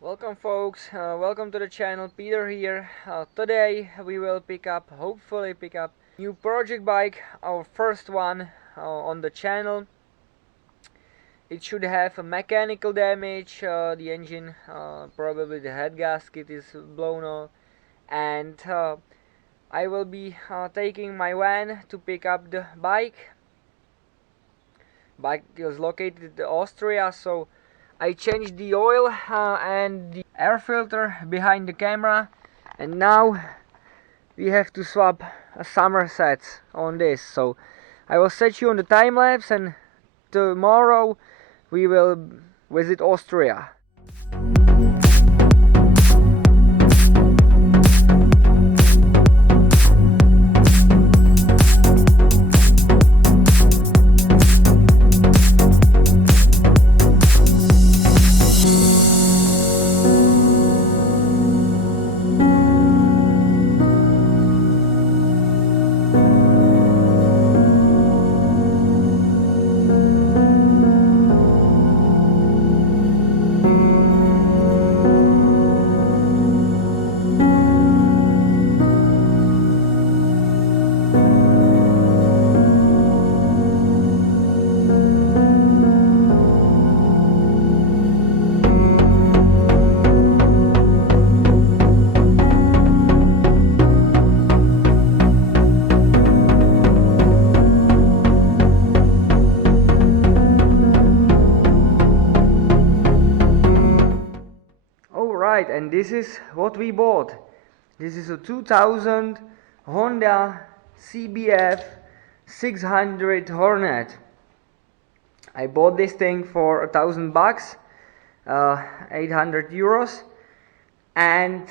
Welcome folks, welcome to the channel. Peter here. Today we will hopefully pick up new project bike, our first one on the channel. It should have a mechanical damage, the engine, probably the head gasket is blown off, and I will be taking my van to pick up the bike. Bike is located in Austria, so I changed the oil and the air filter behind the camera, and now we have to swap a Somerset on this. So I will set you on the time lapse, and tomorrow we will visit Austria. Alright, and this is what we bought. This is a 2000 Honda CBF 600 Hornet. I bought this thing for $1,000, 800 euros, and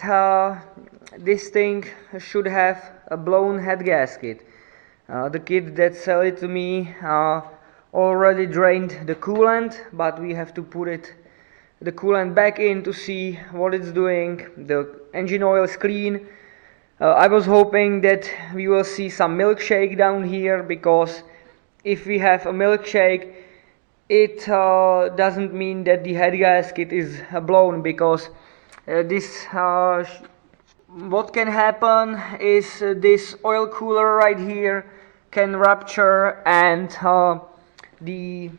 this thing should have a blown head gasket. The kid that sell it to me already drained the coolant, but we have to put the coolant back in to see what it's doing. The engine oil is clean. I was hoping that we will see some milkshake down here, because if we have a milkshake, it doesn't mean that the head gasket is blown, because what can happen is this oil cooler right here can rupture, and the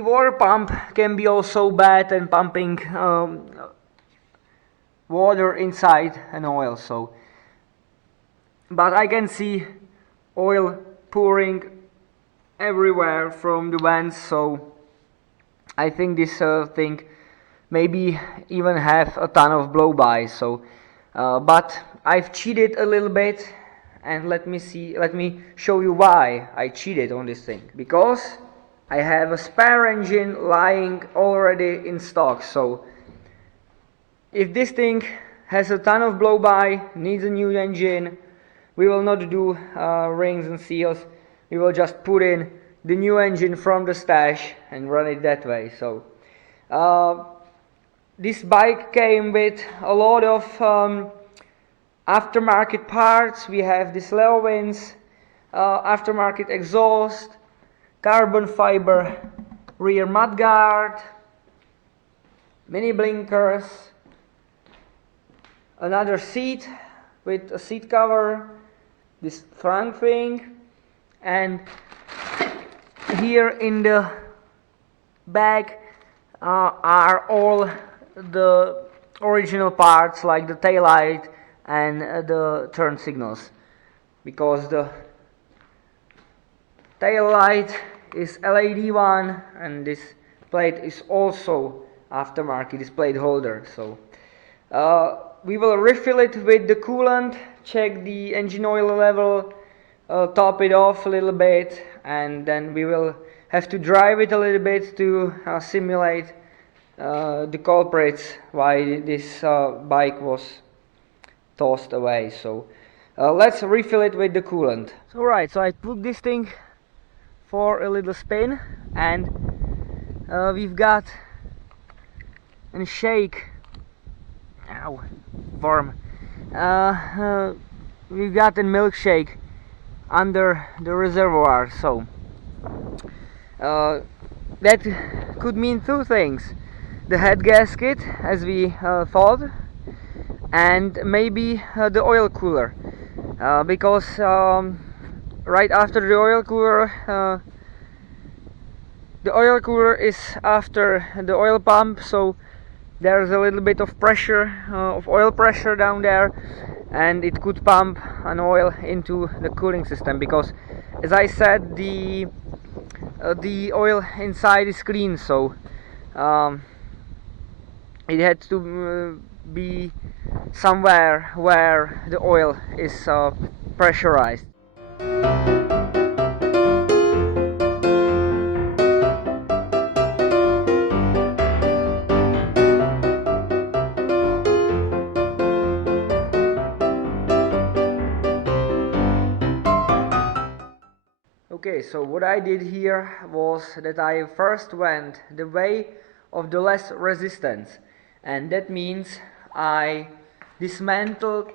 water pump can be also bad and pumping water inside an oil. But I can see oil pouring everywhere from the vents, so I think this thing maybe even have a ton of blow-by. But I've cheated a little bit, and let me show you why I cheated on this thing. Because I have a spare engine lying already in stock. So if this thing has a ton of blow-by, needs a new engine, we will not do rings and seals. We will just put in the new engine from the stash and run it that way. So this bike came with a lot of aftermarket parts. We have this Lewins aftermarket exhaust, carbon fiber rear mudguard, mini blinkers, another seat with a seat cover, this trunk thing, and here in the bag are all the original parts, like the tail light and the turn signals, because the tail light is LED one, and this plate is also aftermarket, this plate holder. So we will refill it with the coolant, check the engine oil level, top it off a little bit, and then we will have to drive it a little bit to simulate the culprits why this bike was tossed away. So let's refill it with the coolant. So I took this thing for a little spin, and we've got a shake. Ow, warm. We've got a milkshake under the reservoir. So that could mean two things: the head gasket, as we thought, and maybe the oil cooler, because right after the oil cooler is after the oil pump, so there's a little bit of pressure, of oil pressure down there, and it could pump an oil into the cooling system, because as I said, the oil inside is clean, so it had to be somewhere where the oil is pressurized. Okay, so what I did here was that I first went the way of the less resistance, and that means I dismantled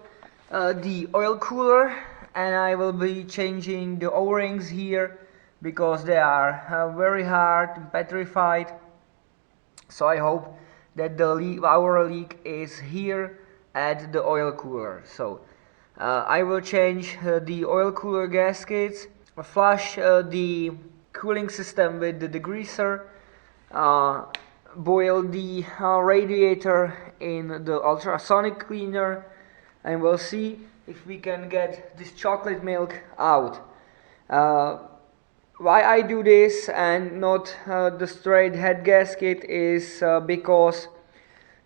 the oil cooler, and I will be changing the O-rings here because they are very hard, petrified. So I hope that our leak is here at the oil cooler. So I will change the oil cooler gaskets, flush the cooling system with the degreaser, boil the radiator in the ultrasonic cleaner, and we'll see if we can get this chocolate milk out. Why I do this and not the straight head gasket is because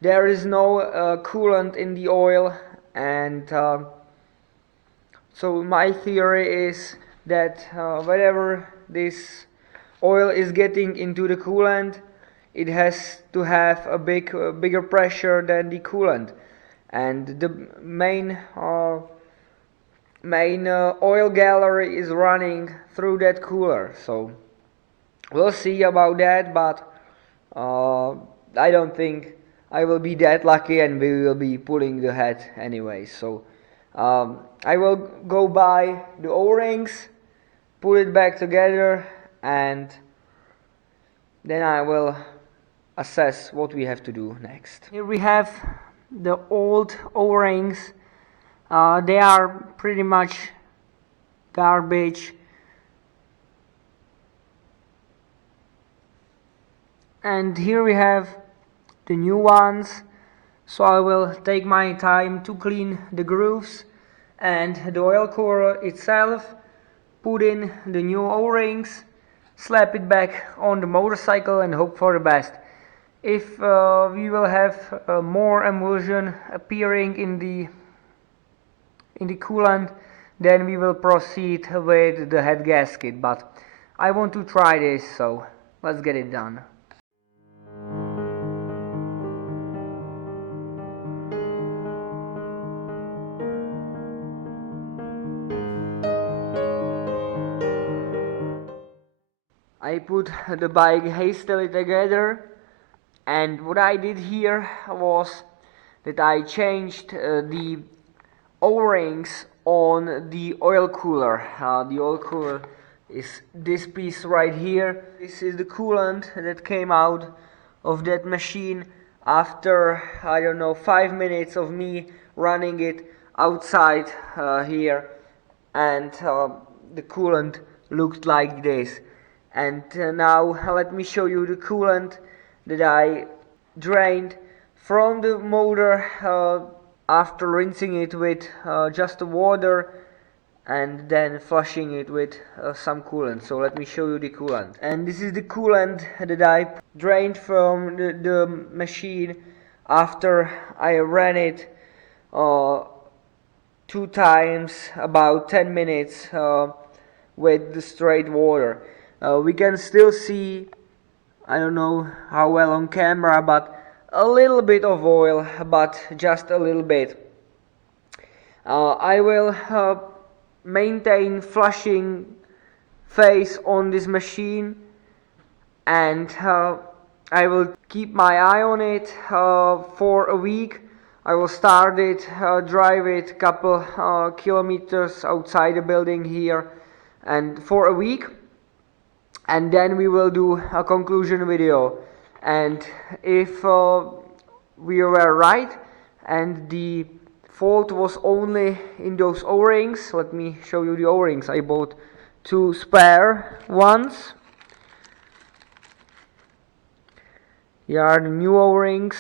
there is no coolant in the oil, and so my theory is that whenever this oil is getting into the coolant, it has to have a bigger pressure than the coolant, and the main oil gallery is running through that cooler. So we'll see about that, but I don't think I will be that lucky, and we will be pulling the head anyway. So I will go buy the O-rings, put it back together, and then I will assess what we have to do next. Here we have the old O-rings. They are pretty much garbage, and here we have the new ones. So I will take my time to clean the grooves and the oil cooler itself, put in the new O-rings, slap it back on the motorcycle, and hope for the best. If we will have more emulsion appearing in the coolant, then we will proceed with the head gasket, but I want to try this, so let's get it done. I put the bike hastily together, and what I did here was that I changed the O-rings on the oil cooler. The oil cooler is this piece right here. This is the coolant that came out of that machine after, I don't know, 5 minutes of me running it outside here, and the coolant looked like this. And now let me show you the coolant that I drained from the motor after rinsing it with just the water and then flushing it with some coolant. So let me show you the coolant. And this is the coolant that I drained from the machine after I ran it 2 times, about 10 minutes with the straight water. We can still see, I don't know how well on camera, but a little bit of oil, but just a little bit. I will maintain flushing phase on this machine, and I will keep my eye on it for a week. I will start it, drive it couple kilometers outside the building here, and for a week. and then we will do a conclusion video. And if we were right and the fault was only in those O-rings, let me show you the O-rings. I bought 2 spare ones. Here are the new O-rings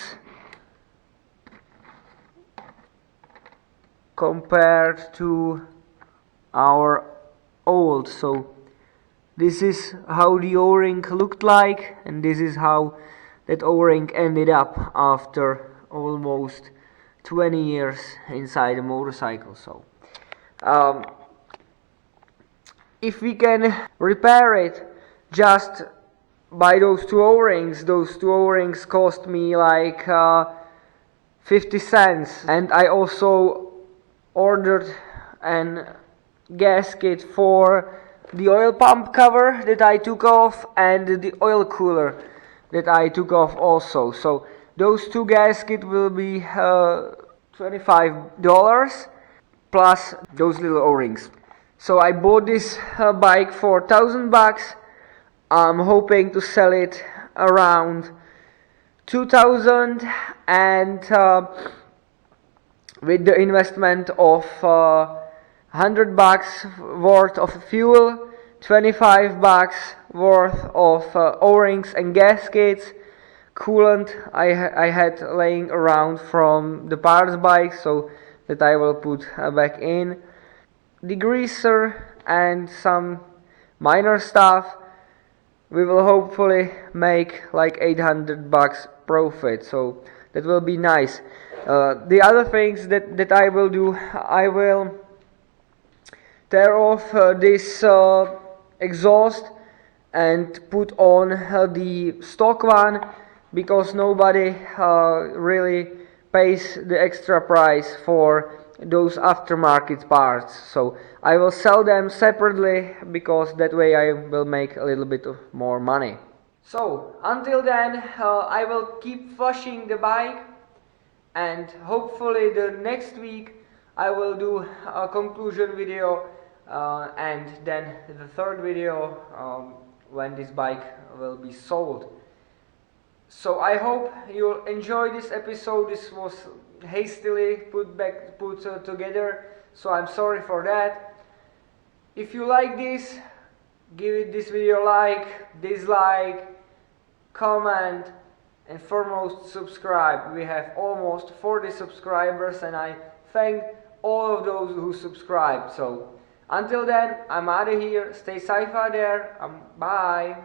compared to our old. So this is how the O-ring looked like, and this is how that O-ring ended up after almost 20 years inside a motorcycle. So if we can repair it just by those 2 O-rings cost me like 50 cents, and I also ordered an gasket for the oil pump cover that I took off and the oil cooler that I took off also. So those 2 gaskets will be $25 plus those little O-rings. So I bought this bike for $1,000. I'm hoping to sell it around 2,000, and with the investment of $100 worth of fuel, $25 worth of O-rings and gaskets, coolant I had laying around from the parts bike, so that I will put back in, degreaser and some minor stuff. We will hopefully make like $800 profit, so that will be nice. The other things that I will do, I will tear off this exhaust and put on the stock one, because nobody really pays the extra price for those aftermarket parts. So I will sell them separately, because that way I will make a little bit of more money. So until then, I will keep flushing the bike, and hopefully the next week I will do a conclusion video, and then the third video when this bike will be sold. So I hope you'll enjoy this episode. This was hastily put together, so I'm sorry for that. If you like this, give it this video a like, dislike, comment, and foremost subscribe. We have almost 40 subscribers, and I thank all of those who subscribe. So until then, I'm out of here. Stay safe out there. Bye.